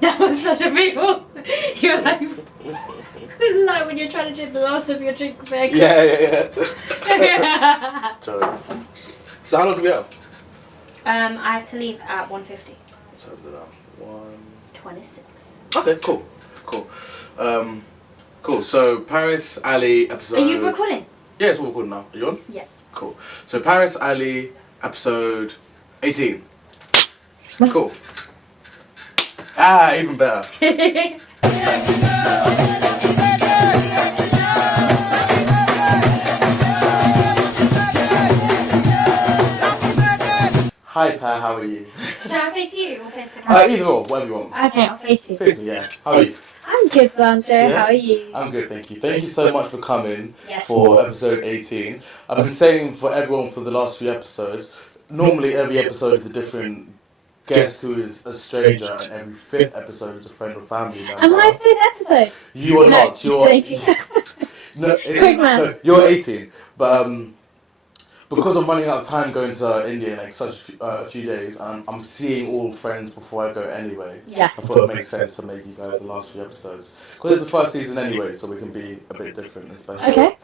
That was such a big one. You're like when you're trying to drink the last of your drink bag. Yeah. Jokes. So how long do we have? I have to leave at 1:50. So 1:26. Okay, cool. Cool. So Paris Ali episode. Are you recording? Yeah, it's all recording now. Are you on? Yeah. Cool. So Paris Ali episode 18. Cool. Even better. Hi, Pa, how are you? Should I face you or face the camera? Either or, whatever you want. Okay, I'll face you. Face me, yeah. How are you? I'm good, Sancho. Yeah? How are you? I'm good, thank you. Thank you so much for coming Yes. for episode 18. I've been saying for everyone for the last few episodes, normally every episode is a different guest who is a stranger, and every fifth episode is a friend or family member. Am I fifth episode? You are not. You're 18. Quick math. You're 18, but because I'm running out of time going to India in like such a few days, and I'm seeing all friends before I go anyway. Yes. I thought it makes sense to make you guys the last few episodes because it's the first season anyway, so we can be a bit different and special. Okay.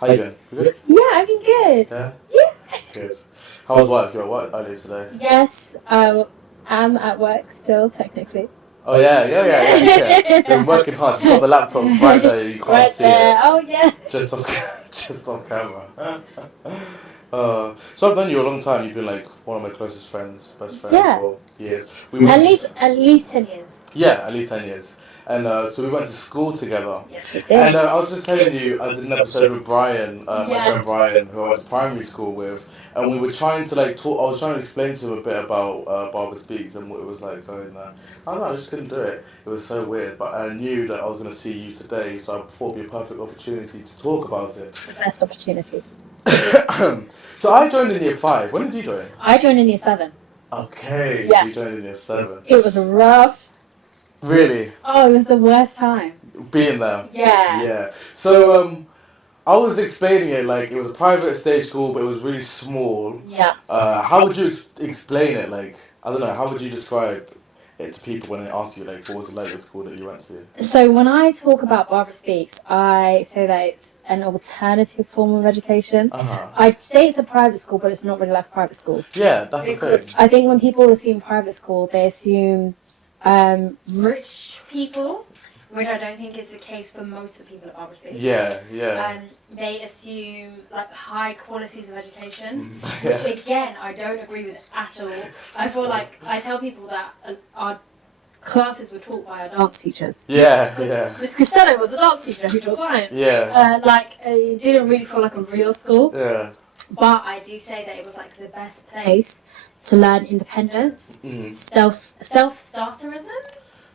How you doing? You good? Yeah, I've been good. Yeah. Yeah. Good. How was work? You were at work earlier today? Yes, I am at work still, technically. Oh yeah. You've been working hard. She's got the laptop right there. You can't Right see there. it. Oh yeah. Just on camera. So I've known you a long time. You've been like one of my closest friends, best friends Yeah. for years. We went At least 10 years. Yeah, at least 10 years. And so we went to school together. Yes, we did. And I was just telling you, I did an episode with Brian, my friend Brian, who I went to primary school with, and we were trying to like talk. I was trying to explain to him a bit about Barber Speaks and what it was like going there. I don't know, I just couldn't do it. It was so weird, but I knew that I was going to see you today, so I thought it'd be a perfect opportunity to talk about it. The best opportunity. So I joined in year 5. When did you join? I joined in year 7. Okay, Yes. so you joined in year 7. It was rough. Really? Oh, it was the worst time. Being there. Yeah. Yeah. So I was explaining it like it was a private stage school, but it was really small. Yeah. How would you explain it? Like, I don't know. How would you describe it to people when they ask you like, what was the latest school that you went to? So when I talk about Barbara Speaks, I say that it's an alternative form of education. I'd say it's a private school, but it's not really like a private school. Yeah, that's the thing. I think when people assume private school, they assume rich people, which I don't think is the case for most of the people at Barbara Speaks. Yeah. They assume like high qualities of education, Yeah. which again I don't agree with at all. I feel like I tell people that our classes were taught by our dance teachers. Yeah. Miss Costello was a dance teacher who taught science. Yeah. It didn't really feel like a real school. Yeah. But I do say that it was like the best place to learn independence, self-starterism.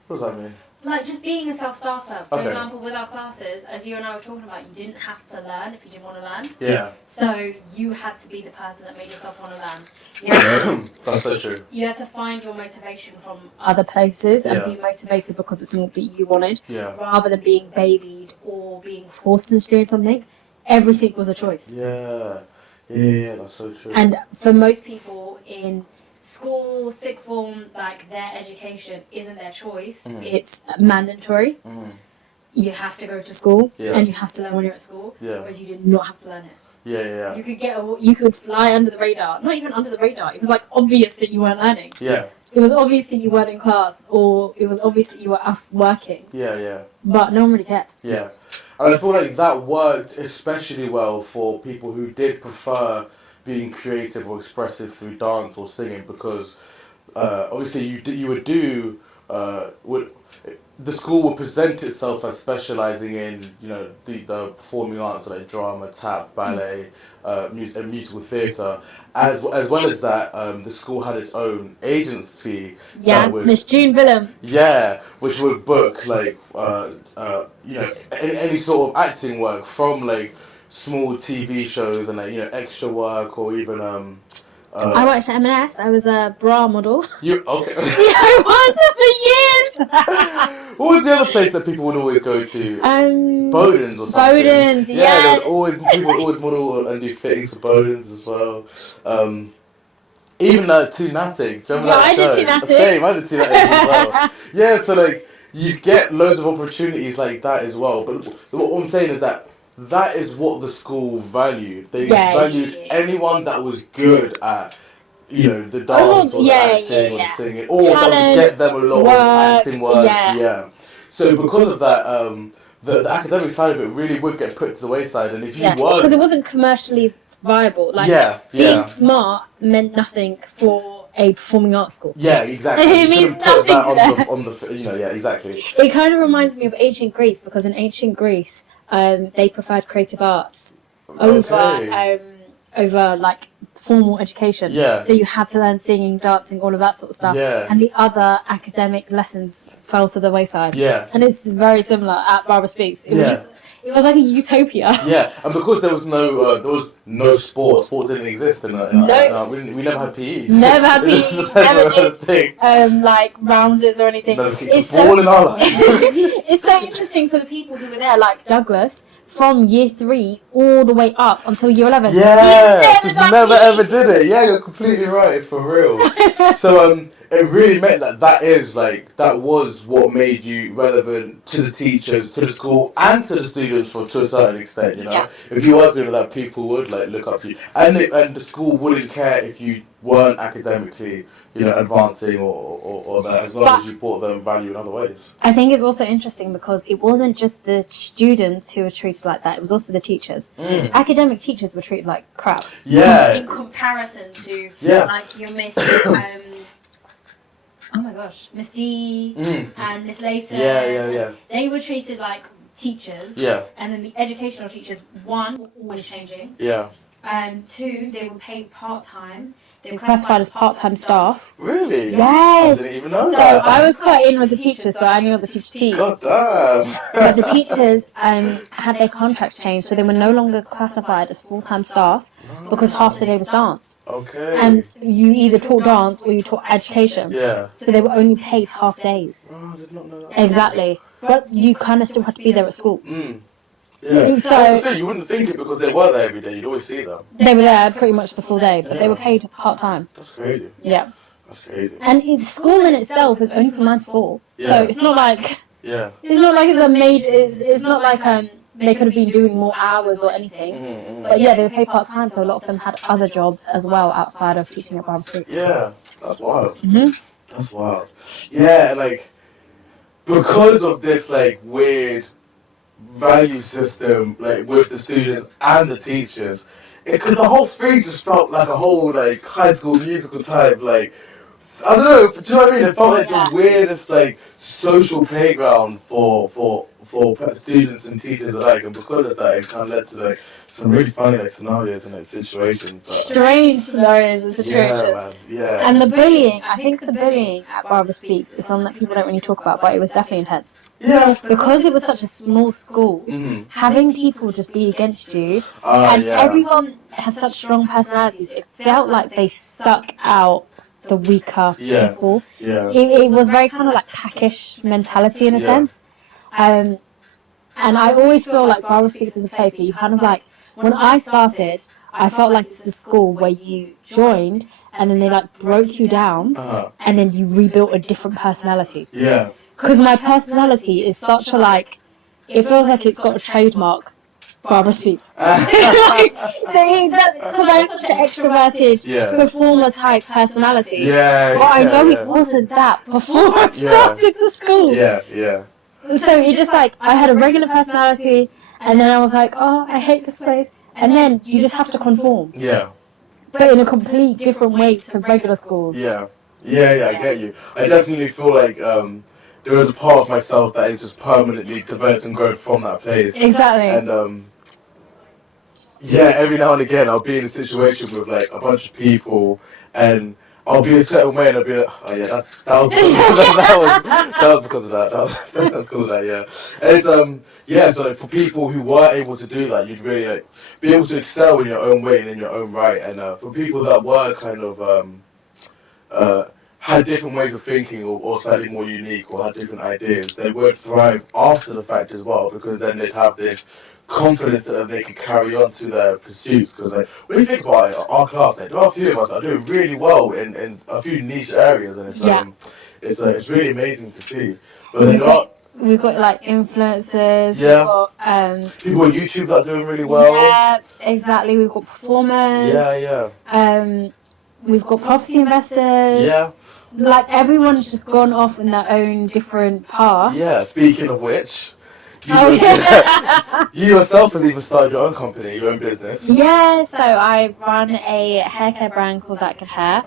What does that mean? Like just being a self-starter. For Okay. example, with our classes, as you and I were talking about, you didn't have to learn if you didn't want to learn. Yeah. So you had to be the person that made yourself want to learn. You had to, That's so true. you had to find your motivation from other places and Yeah. be motivated because it's something that you wanted, Yeah. rather than being babied or being forced into doing something. Everything was a choice. Yeah, that's so true. And for most people in school, sixth form, like their education isn't their choice. It's mandatory. You have to go to school and you have to learn when you're at school. Yeah. Whereas you did not have to learn it. Yeah. You could fly under the radar. Not even under the radar. It was like obvious that you weren't learning. Yeah. It was obvious that you weren't in class, or it was obvious that you were off working. Yeah. But no one really cared. Yeah. And I feel like that worked especially well for people who did prefer being creative or expressive through dance or singing, because obviously the school would present itself as specialising in, you know, the performing arts, so like drama, tap, ballet, and musical theatre. As well as that, the school had its own agency. Yeah, Miss June Willem. Yeah, which would book like any sort of acting work, from like small TV shows and like, you know, extra work, or even I worked at M&S. I was a bra model. You okay? Yeah, I was for years. What was the other place that people would always go to? Bowden's or something. Bowden's, yeah. People would always model and do fittings for Bowden's as well. Even Tunatic. Do you remember Yeah, that I show? did Tunatic. Same, I did Tunatic as well. Yeah, so like you get loads of opportunities like that as well. But what I'm saying is that is what the school valued. They valued anyone that was good at, the dance or the acting or the singing, or that would get them a lot of acting work. Yeah. So because of that, the academic side of it really would get put to the wayside. And if you were, because it wasn't commercially viable. Like being smart meant nothing for a performing arts school. Yeah, exactly. You couldn't put that on the yeah, exactly. It kind of reminds me of ancient Greece, because in ancient Greece, they preferred creative arts over like formal education. Yeah. So you had to learn singing, dancing, all of that sort of stuff. Yeah. And the other academic lessons fell to the wayside. Yeah. And it's very similar at Barbara Speaks. It was like a utopia. Yeah, and because there was no sport. Sport didn't exist we never had PE. Never had PE. Never did. Like rounders or anything. It's so in our life. It's so interesting for the people who were there, like Douglas, from year 3 all the way up until year 11. Yeah, just never ever did it. Yeah, you're completely right, for real. So it really meant that was what made you relevant to the teachers, to the school, and to the students to a certain extent. If you were good at that, people would look up to you, and the school wouldn't care if you weren't academically advancing or that, as long as you brought them value in other ways. I think it's also interesting because it wasn't just the students who were treated like that, it was also the teachers. Academic teachers were treated like crap. Yeah. In comparison to like your Miss oh my gosh, Miss D and Miss Later. Yeah. They were treated like teachers. Yeah. And then the educational teachers, 1, were always changing. Yeah. 2, they were paid part-time. They were classified as part-time staff. Really? Yes. I didn't even know that. So I was quite in with the teachers, so I knew all the teacher team. God damn. But the teachers had their contracts changed, so they were no longer classified as full-time staff because half the day was dance. Okay. And you either taught dance or you taught education. Yeah. So they were only paid half days. Oh, I did not know that. Exactly. But you kind of still had to be there at school. Yeah, so, that's the thing, you wouldn't think it because they were there every day, you'd always see them. They were there pretty much the full day, but they were paid part-time. That's crazy. Yeah. That's crazy. And school in itself is only from 9 to 4. Yeah. So it's not like... Yeah. It's not like it's a major... It's not like they could have been doing more hours or anything. But yeah, they were paid part-time, so a lot of them had other jobs as well outside of teaching at Barbara Speaks. Yeah, that's wild. That's wild. Yeah, because of this, weird value system, with the students and the teachers, the whole thing just felt like a whole, High School Musical type, I don't know, do you know what I mean? It felt like the weirdest, social playground for students and teachers alike, and because of that, it kind of led to, some really funny, scenarios and, situations. Strange scenarios and situations. Yeah, man. Yeah. And the bullying, I think the bullying at Barbara Speaks is something that people don't really talk about, but it was definitely intense. Yeah. Because it was such a small school, having people just be against you, and everyone had such strong personalities, it felt like they suck out the weaker people. Yeah. It was very kind of packish mentality in a sense. And I always feel like Barbara Speaks is a place where you kind of when I started, I felt like it's a school where you joined and then they broke you down and then you rebuilt a different personality. Yeah. Because my personality is such a it feels like it's got a trademark. Barbara Speaks. Because I'm such an extroverted performer type personality. Yeah. But I know it wasn't that before I started the school. Yeah, yeah. So it just I had a regular personality, and then I was oh, I hate this place. And then you just have to conform. Yeah. But in a complete different way to regular schools. Yeah. Yeah, I get you. I definitely feel like there is a part of myself that is just permanently developed and grown from that place. Exactly. And every now and again I'll be in a situation with a bunch of people, and I'll be a certain way, and I'll be oh yeah, that was because of that. That was because of that. Yeah. And it's so for people who were able to do that, you'd really be able to excel in your own way and in your own right. And for people that were kind of had different ways of thinking or slightly more unique or had different ideas, they would thrive after the fact as well, because then they'd have this confidence that they could carry on to their pursuits. Because like, when you think about it, our class, there are a few of us that are doing really well in a few niche areas, and it's really amazing to see. But then we've got like influencers, yeah. we've got people on YouTube that are doing really well. Yeah, exactly. We've got performers. Yeah. We've got property investors. Yeah. Like everyone's just gone off in their own different path. Yeah. Speaking of which, you yourself has even started your own company, your own business. Yeah, so I run a hair care brand called That Good Hair,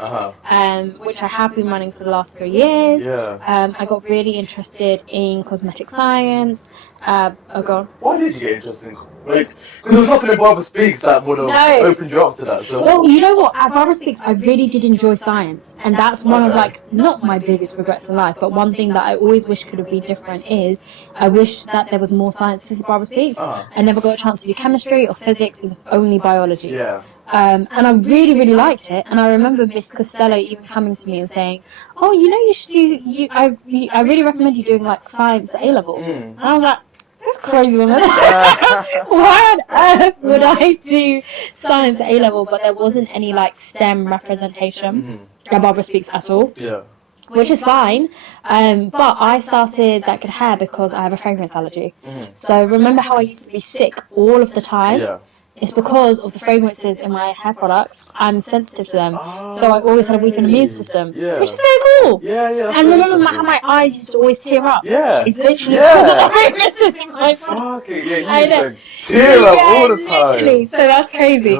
which I have been running for the last 3 years. Yeah. I got really interested in cosmetic science. Why did you get interested in because there was nothing in Barbara Speaks that would have opened you up to that. So well, you know what? At Barbara Speaks, I really did enjoy science, and that's one of like not my biggest regrets in life, but one thing that I always wish could have been different is I wish that there was more sciences at Barbara Speaks. I never got a chance to do chemistry or physics; it was only biology. Yeah. And I really, really liked it. And I remember Miss Costello even coming to me and saying, "Oh, you know, you should do. I really recommend you doing like science at A level." And I was like, that's crazy, woman. Why on earth would I do science at A level? But there wasn't any like STEM representation at Barbara Speaks at all. Yeah. Which is fine. But I started That Good Hair because I have a fragrance allergy. So remember how I used to be sick all of the time? Yeah. It's because of the fragrances in my hair products. I'm sensitive to them. So I always had a weakened immune system. Yeah. Which is so cool. Yeah. And remember how my eyes used to always tear up? Yeah. It's literally because of the fragrances in my Fuck it, yeah, you used to tear up all the time. Literally, so that's crazy.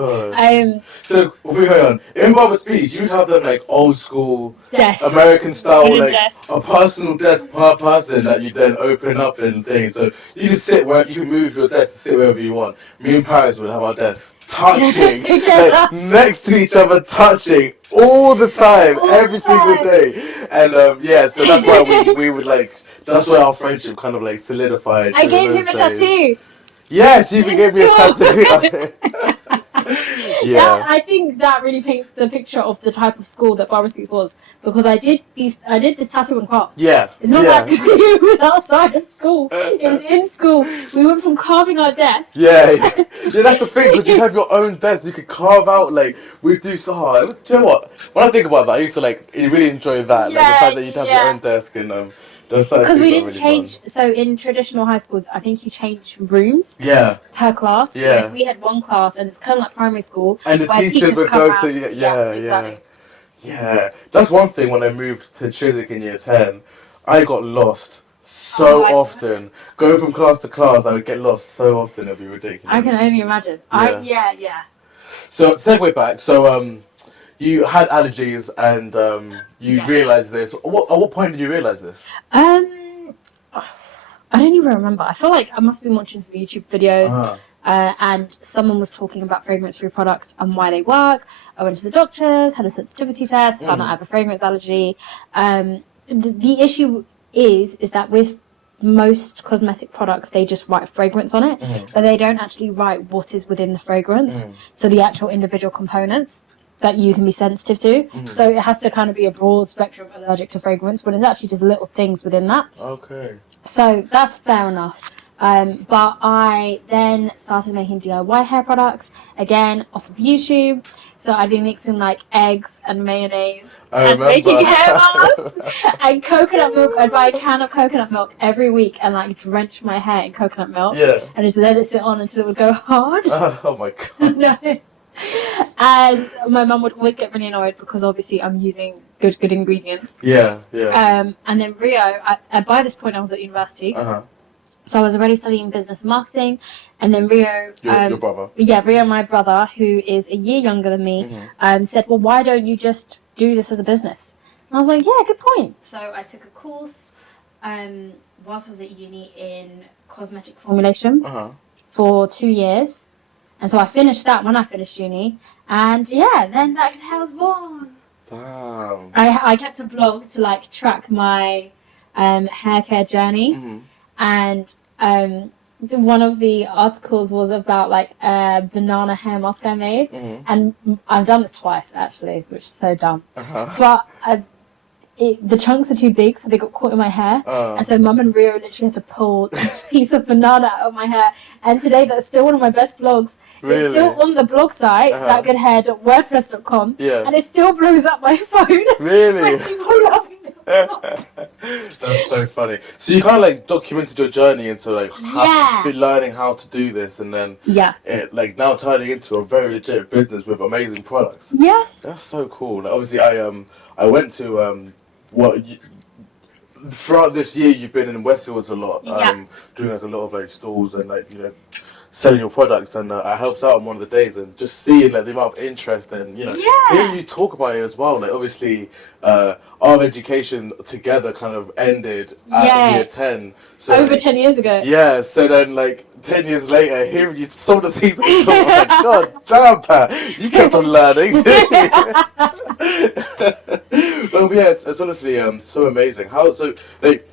So, hang on. In Barbara Speaks, you'd have them like old school, desk. American style, like desk. a personal desk per person that you then open up and things. So you can sit where you can move your desk to sit wherever you want. Me and Paris would have our desks touching, like, next to each other, touching all the time, every single day. And so that's why we would like. That's why our friendship kind of like solidified. I gave him a tattoo. Yeah, she even gave me a tattoo. Yeah. I think that really paints the picture of the type of school that Barbara Speaks was, because I did this tattoo in class. Yeah. It's not like it was outside of school. It was in school. We went from carving our desks. Yeah, that's the thing, because you have your own desk, you could carve out, like, we'd do so hard. Do you know what? When I think about that, I used to, like, really enjoy that. Like, the fact that you'd have your own desk and, because we didn't change, so in traditional high schools, I think you change rooms per class. Yeah. Whereas we had one class, and it's kind of like primary school. And the teachers would go to, Yeah. That's one thing when I moved to Chiswick in year 10, I got lost so often. Going from class to class, I would get lost so often, it'd be ridiculous. I can only imagine. Yeah. So, segue back, so, you had allergies and you realised this. At what point did you realise this? I don't even remember. I feel like I must have been watching some YouTube videos and someone was talking about fragrance-free products and why they work. I went to the doctors, had a sensitivity test, found out I have a fragrance allergy. The issue is that with most cosmetic products, they just write fragrance on it, but they don't actually write what is within the fragrance. So the actual individual components that you can be sensitive to. So it has to kind of be a broad spectrum allergic to fragrance, when it's actually just little things within that. Okay. So that's fair enough. But I then started making DIY hair products, again, off of YouTube. So I'd be mixing like eggs and mayonnaise and making hair masks and coconut milk. I'd buy a can of coconut milk every week and like drench my hair in coconut milk. Yeah. And just let it sit on until it would go hard. Oh my God. No. And my mum would always get really annoyed because obviously I'm using good ingredients. Yeah. And then Rio, by this point I was at university. So I was already studying business and marketing, and then Rio... your brother? Yeah, Rio, my brother, who is a year younger than me, said, well, why don't you just do this as a business? And I was like, yeah, good point. So I took a course whilst I was at uni in cosmetic formulation for 2 years. And so I finished that when I finished uni. And yeah, then That Good Hair was born. Damn. I kept a blog to like track my hair care journey. And one of the articles was about like a banana hair mask I made. And I've done this twice actually, which is so dumb. But the chunks were too big, so they got caught in my hair. And so Mum and Rio literally had to pull each piece of banana out of my hair. And today, that's still one of my best blogs. Really? It's still on the blog site, thatgoodhair.wordpress.com. Yeah. And it still blows up my phone. Really? People laughing. That's so funny. So you kind of like documented your journey into like learning how to do this, and then it like now turning into a very legit business with amazing products. Yes. That's so cool. Like, obviously, I went to throughout this year you've been in Westfields a lot, doing like a lot of like stalls and like selling your products, and I helped out on one of the days, and just seeing like the amount of interest and hearing you talk about it as well. Like obviously our education together kind of ended at year 10, so over 10 years ago. Yeah, so then like 10 years later, hearing you some of the things that you talk, I was like, God damn, Pat, you kept on learning. Well, yeah, it's honestly so amazing. How so like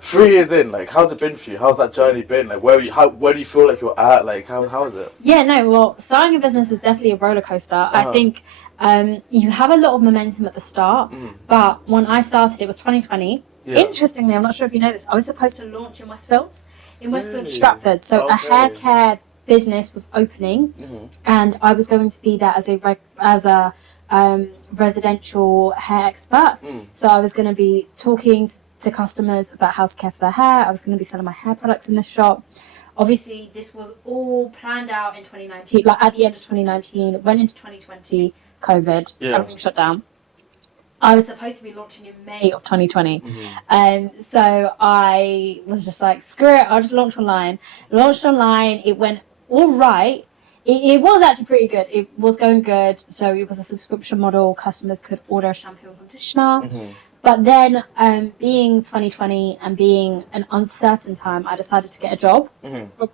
3 years in, like, how's it been for you? How's that journey been? Like, where do you feel like you're at? Like, how is it? Yeah, no, well, starting a business is definitely a roller coaster. I think you have a lot of momentum at the start, but when I started, it was 2020. Yeah. Interestingly, I'm not sure if you know this, I was supposed to launch in Westfields, Stratford. So a hair care business was opening, and I was going to be there as a residential hair expert. So I was going to be talking to customers about how to care for their hair. I was going to be selling my hair products in the shop. Obviously, this was all planned out in 2019, like at the end of 2019, went into 2020, COVID, everything shut down. I was supposed to be launching in May of 2020. So I was just like, screw it, I'll just launch online. Launched online, it went all right. It was actually pretty good. It was going good. So it was a subscription model. Customers could order a shampoo and conditioner. But then, being 2020 and being an uncertain time, I decided to get a job.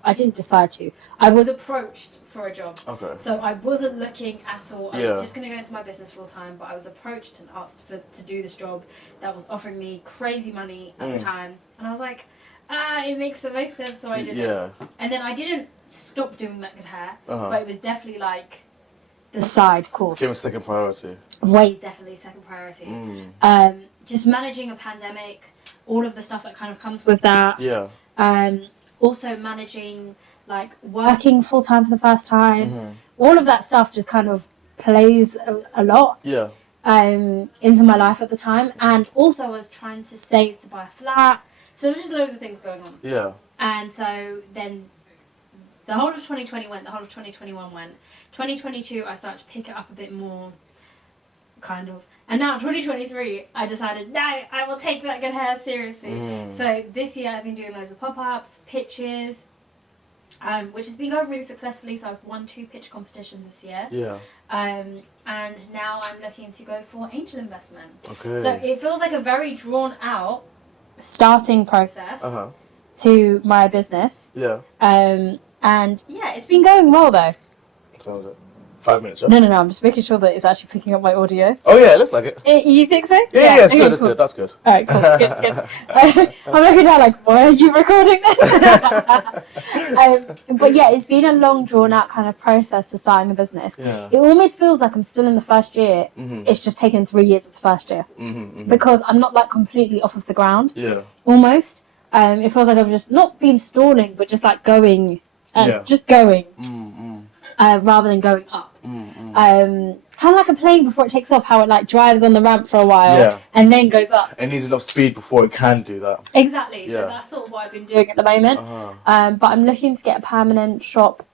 I didn't decide to. I was approached for a job. Okay. So I wasn't looking at all. I was just going to go into my business full time. But I was approached and asked to do this job that was offering me crazy money at the time. And I was like, it makes the most sense. So I did it. And then I didn't stop doing That Good Hair, but it was definitely like the side course. Became a second priority. Definitely second priority. Just managing a pandemic, all of the stuff that kind of comes with that. Also managing like working full time for the first time. All of that stuff just kind of plays a lot. Into my life at the time, and also I was trying to save to buy a flat. So there was just loads of things going on. And so then the whole of 2020 went, the whole of 2021 went. 2022, I started to pick it up a bit more, kind of. And now 2023, I decided, no, I will take That Good Hair seriously. So this year, I've been doing loads of pop-ups, pitches, which has been going really successfully. So I've won 2 pitch competitions this year. And now I'm looking to go for angel investment. So it feels like a very drawn-out starting process to my business. And yeah, it's been going well though. How was it? 5 minutes, right? No, I'm just making sure that it's actually picking up my audio. Oh yeah, it looks like it. You think so? Yeah, it's good, it's good, that's good. Alright, cool, good. I'm looking down like, why are you recording this? But yeah, it's been a long, drawn-out kind of process to starting a business. It almost feels like I'm still in the first year. It's just taken 3 years of the first year. Because I'm not like completely off of the ground. Almost. It feels like I've just not been stalling, but just like going, just going. Rather than going up. Kind of like a plane before it takes off, how it like drives on the ramp for a while and then goes up. It needs enough speed before it can do that. Exactly. So that's sort of what I've been doing at the moment. But I'm looking to get a permanent shop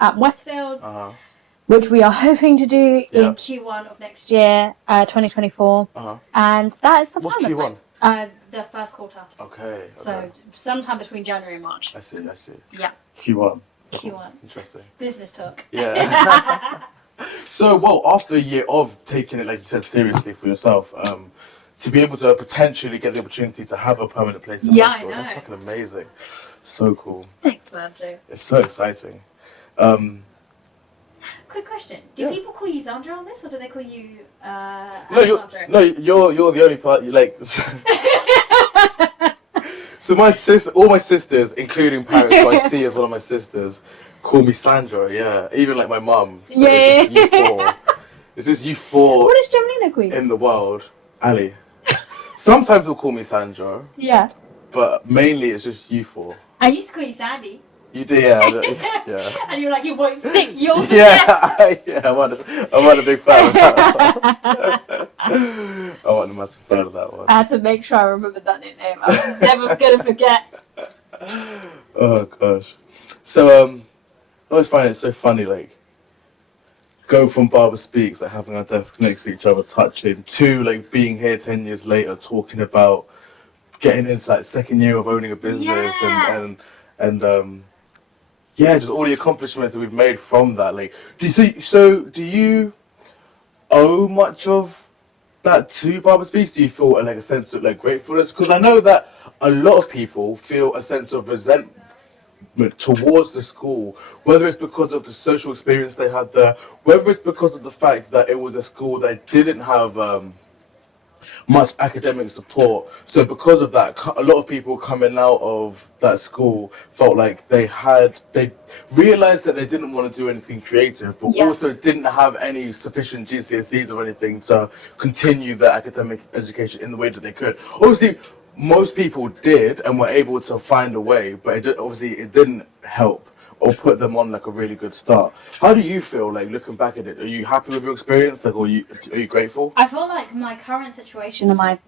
at Westfields, which we are hoping to do in Q1 of next year, 2024. And that is the plan. What's Q1? The first quarter. Okay. So sometime between January and March. I see. Yeah. Q1. Q1. Interesting. Business talk. Yeah. So, well, after a year of taking it, like you said, seriously for yourself, to be able to potentially get the opportunity to have a permanent place in Westfield, that's fucking amazing. So cool. Thanks, Andrew. It's so exciting. Quick question: do people call you Zandra on this, or do they call you Alessandro? No, you're the only part. Like. So all my sisters, including parents who I see as one of my sisters, call me Sandra. Yeah, even like my mum. So it's just you four. It's just you four. What does Jamelina call you? In the world, Ali. Sometimes they'll call me Sandro, Yeah. but mainly it's just you four. I used to call you Sandy. You do, yeah. And you were like, you won't stick, you'll forget. Yeah, I'm not a big fan of that one. I'm not a massive fan of that one. I had to make sure I remembered that nickname. I was never going to forget. Oh, gosh. So, I always find it so funny, like, go from Barber Speaks, like, having our desks next to each other, touching, to, like, being here 10 years later, talking about getting into, like, second year of owning a business and yeah, just all the accomplishments that we've made from that. Like, do you owe much of that to Barber Speaks? Do you feel like a sense of like gratefulness? Because I know that a lot of people feel a sense of resentment towards the school, whether it's because of the social experience they had there, whether it's because of the fact that it was a school that didn't have much academic support. So because of that, a lot of people coming out of that school felt like they realized that they didn't want to do anything creative, but also didn't have any sufficient GCSEs or anything to continue their academic education in the way that they could. Obviously, most people did and were able to find a way, but it didn't help or put them on like a really good start. How do you feel like looking back at it? Are you happy with your experience? Like, are you grateful? I feel like my current situation and my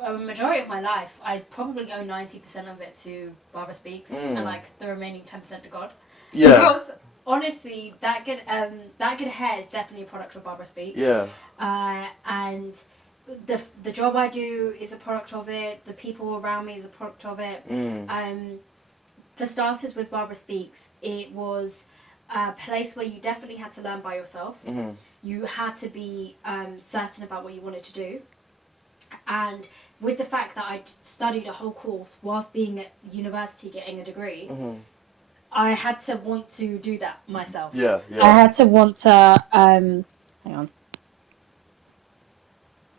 majority of my life, I probably owe 90% of it to Barbara Speaks and like the remaining 10% to God. Yeah. Because honestly, that good hair is definitely a product of Barbara Speaks. Yeah. And the job I do is a product of it. The people around me is a product of it. For starters, with Barbara Speaks, it was a place where you definitely had to learn by yourself. You had to be certain about what you wanted to do. And with the fact that I studied a whole course whilst being at university getting a degree, I had to want to do that myself. Yeah. I had to want to... hang on.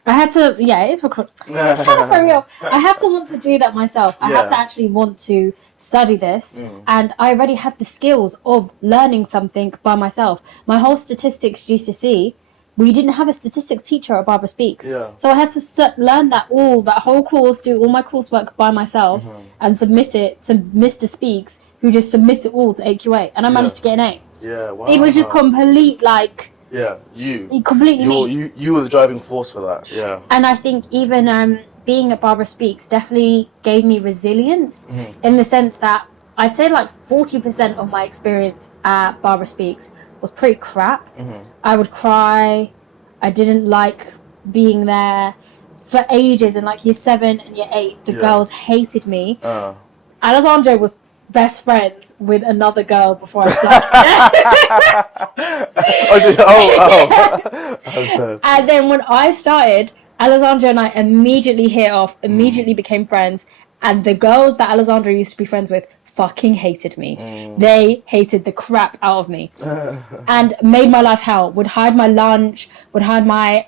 I had to... Yeah, it is recording. It's trying to throw me off. I had to want to do that myself. I had to actually want to study this, and I already had the skills of learning something by myself. My whole statistics GCSE, we didn't have a statistics teacher at Barbara Speaks, so I had to learn that whole course, do all my coursework by myself, and submit it to Mr. Speaks, who just submit it all to AQA, and I managed to get an A. Yeah, wow. It was just complete, like... Yeah, you. Completely you were the driving force for that, yeah. And I think even being at Barbara Speaks definitely gave me resilience in the sense that I'd say like 40% of my experience at Barbara Speaks was pretty crap. I would cry. I didn't like being there for ages. And like year 7 and year 8, the girls hated me. Alessandro was best friends with another girl before I started. And then when I started, Alessandro and I immediately hit off, immediately became friends, and the girls that Alessandro used to be friends with fucking hated me. They hated the crap out of me and made my life hell. Would hide my lunch, would hide my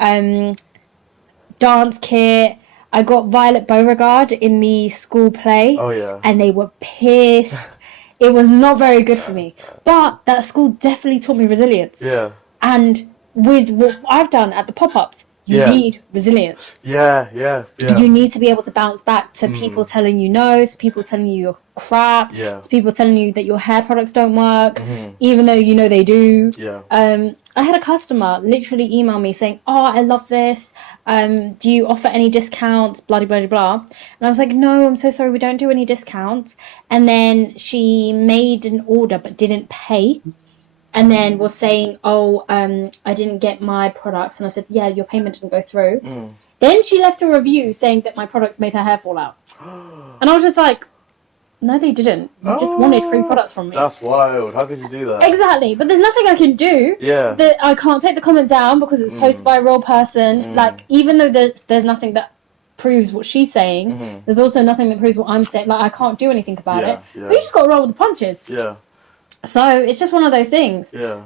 dance kit. I got Violet Beauregard in the school play. Oh, yeah. And they were pissed. It was not very good for me. But that school definitely taught me resilience. Yeah. And with what I've done at the pop-ups, you need resilience. Yeah. You need to be able to bounce back to people telling you no, to people telling you you're crap, to people telling you that your hair products don't work, even though you know they do. Yeah. I had a customer literally email me saying, "Oh, I love this. Do you offer any discounts? Blah, blah, blah, blah." And I was like, "No, I'm so sorry. We don't do any discounts." And then she made an order but didn't pay. And then was saying, "Oh, I didn't get my products." And I said, "Yeah, your payment didn't go through." Then she left a review saying that my products made her hair fall out. And I was just like, no, they didn't. You just wanted free products from me. That's wild. How could you do that? Exactly. But there's nothing I can do. Yeah. I can't take the comment down because it's posted by a real person. Like, even though there's nothing that proves what she's saying, there's also nothing that proves what I'm saying. Like, I can't do anything about it. But you just got to roll with the punches. Yeah. So it's just one of those things. Yeah.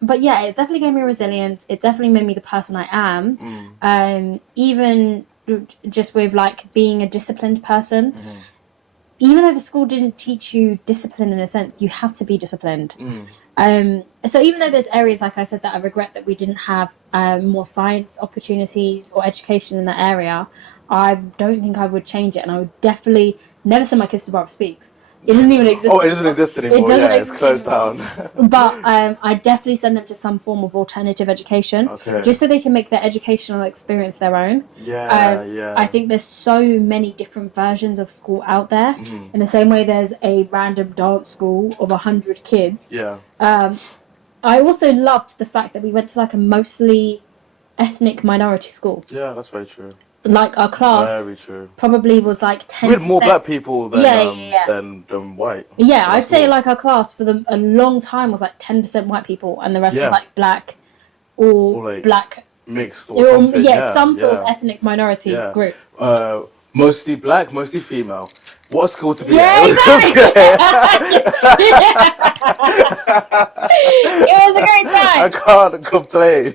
But yeah, it definitely gave me resilience. It definitely made me the person I am. Even just with like being a disciplined person. even though the school didn't teach you discipline in a sense, you have to be disciplined. So even though there's areas, like I said, that I regret that we didn't have more science opportunities or education in that area, I don't think I would change it. And I would definitely never send my kids to Barbara Speaks. It doesn't even exist. Oh, it doesn't exist anymore. It's closed down. But I definitely send them to some form of alternative education, just so they can make their educational experience their own. I think there's so many different versions of school out there. In the same way, there's a random dance school of 100 kids. I also loved the fact that we went to like a mostly ethnic minority school. Yeah, that's very true. Like our class probably was like 10%. We had more black people than white. Yeah, I'd say like our class for a long time was like 10% white people, and the rest was like black or like black mixed or something. Some sort of ethnic minority group. Mostly black, mostly female. What a school to be at. Exactly. It was a great time. I can't complain.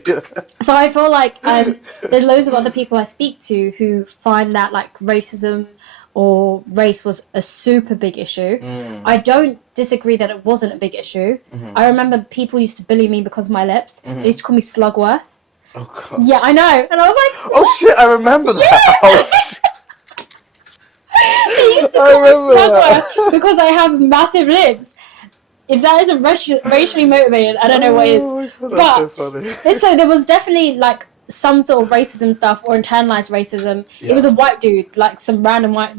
So I feel like there's loads of other people I speak to who find that like racism or race was a super big issue. I don't disagree that it wasn't a big issue. I remember people used to bully me because of my lips. They used to call me Slugworth. Oh God. Yeah, I know. And I was like, what? Oh shit, I remember that. Yes! They used to call me Slugworth because I have massive lips. If that isn't racially motivated, I don't know what is. But so funny. So there was definitely like some sort of racism stuff or internalized racism. It was a white dude, like some random white,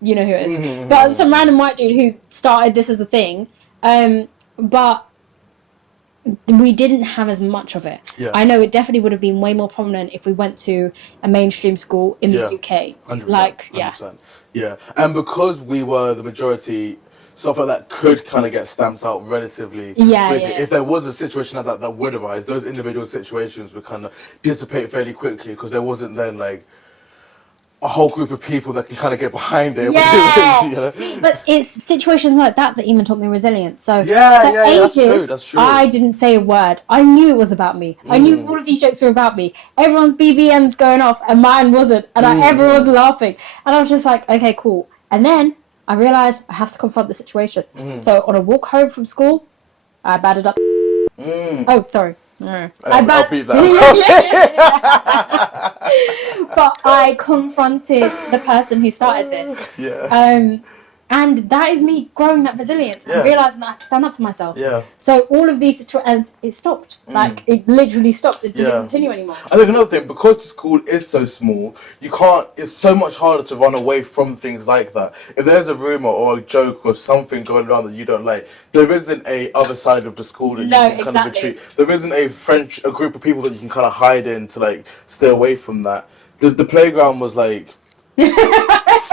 you know who it is, but some random white dude who started this as a thing. But we didn't have as much of it. I know it definitely would have been way more prominent if we went to a mainstream school in the UK. 100%, like, 100%. Yeah, and because we were the majority, stuff like that could kind of get stamped out relatively quickly. If there was a situation like that would arise, those individual situations would kind of dissipate fairly quickly because there wasn't then like a whole group of people that can kind of get behind it. See, but it's situations like that even taught me resilience. So ages, that's true. I didn't say a word. I knew it was about me. I knew all of these jokes were about me. Everyone's BBM's going off and mine wasn't, and everyone's laughing. And I was just like, okay, cool. And then I realised I have to confront the situation. So on a walk home from school, I batted up. Oh, sorry. I'll beat that. But I confronted the person who started this. And that is me growing that resilience and realising that I have to stand up for myself. So all of these, and it stopped. Like, it literally stopped. It didn't continue anymore. I think another thing, because the school is so small, it's so much harder to run away from things like that. If there's a rumour or a joke or something going around that you don't like, there isn't a other side of the school that you can kind of retreat. There isn't a group of people that you can kind of hide in to, like, stay away from that. The playground was, like,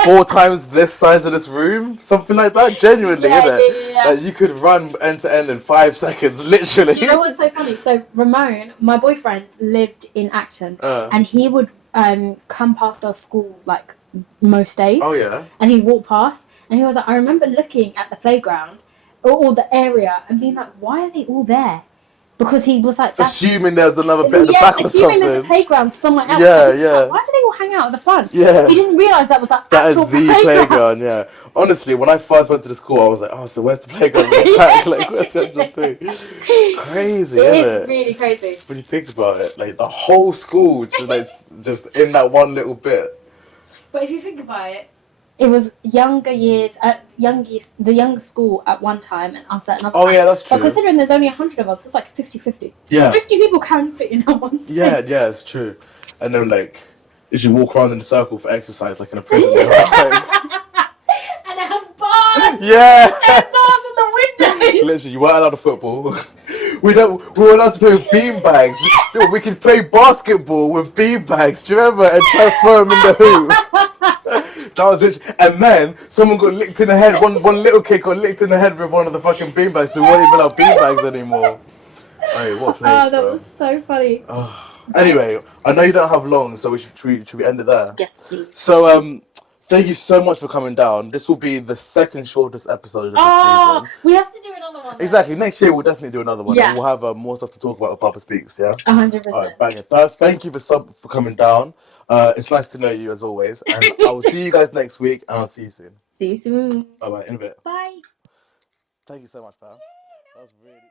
4 times this size of this room, something like that. Genuinely, innit? Like, you could run end to end in 5 seconds, literally. Do you know what's so funny? So Ramon, my boyfriend, lived in Acton, and he would come past our school like most days. Oh yeah. And he'd walk past, and he was like, I remember looking at the playground or the area and being like, why are they all there? Because he was like... assuming there's another bit at the back or something. Assuming there's a playground somewhere else. Like, why do they all hang out at the front? He didn't realise that was like that is the playground, Honestly, when I first went to the school, I was like, oh, so where's the playground in the back? Like, where's the actual thing? Crazy, isn't it? It is really crazy. When you think about it, like, the whole school just in that one little bit. But if you think about it, it was the younger school at one time and us at another time. Oh yeah, that's true. But considering there's only 100 of us, it's like 50-50. 50 people can fit in at one space. Yeah, it's true. And then like, you should walk around in a circle for exercise like in a prison. And they have bars! Yeah! They have bars in the windows! Literally, you weren't allowed to football. We were allowed to play with beanbags. We could play basketball with beanbags, do you remember? And try to throw them in the hoop. That was literally, and then someone got licked in the head. One little kid got licked in the head with one of the fucking beanbags, so we weren't even allowed beanbags anymore. Hey, what a place! Oh, that was so funny. Anyway, I know you don't have long, so should we end it there? Yes, please. So thank you so much for coming down. This will be the second shortest episode of the season. We have to do another one. Exactly. Next year we'll definitely do another one. Yeah. And we'll have more stuff to talk about with Papa Speaks. Yeah. 100%. All right, bang it. Thank you for coming down. It's nice to know you as always, and I will see you guys next week, and I'll see you soon. See you soon. Bye bye. In a bit. Bye. Thank you so much, pal. That was really.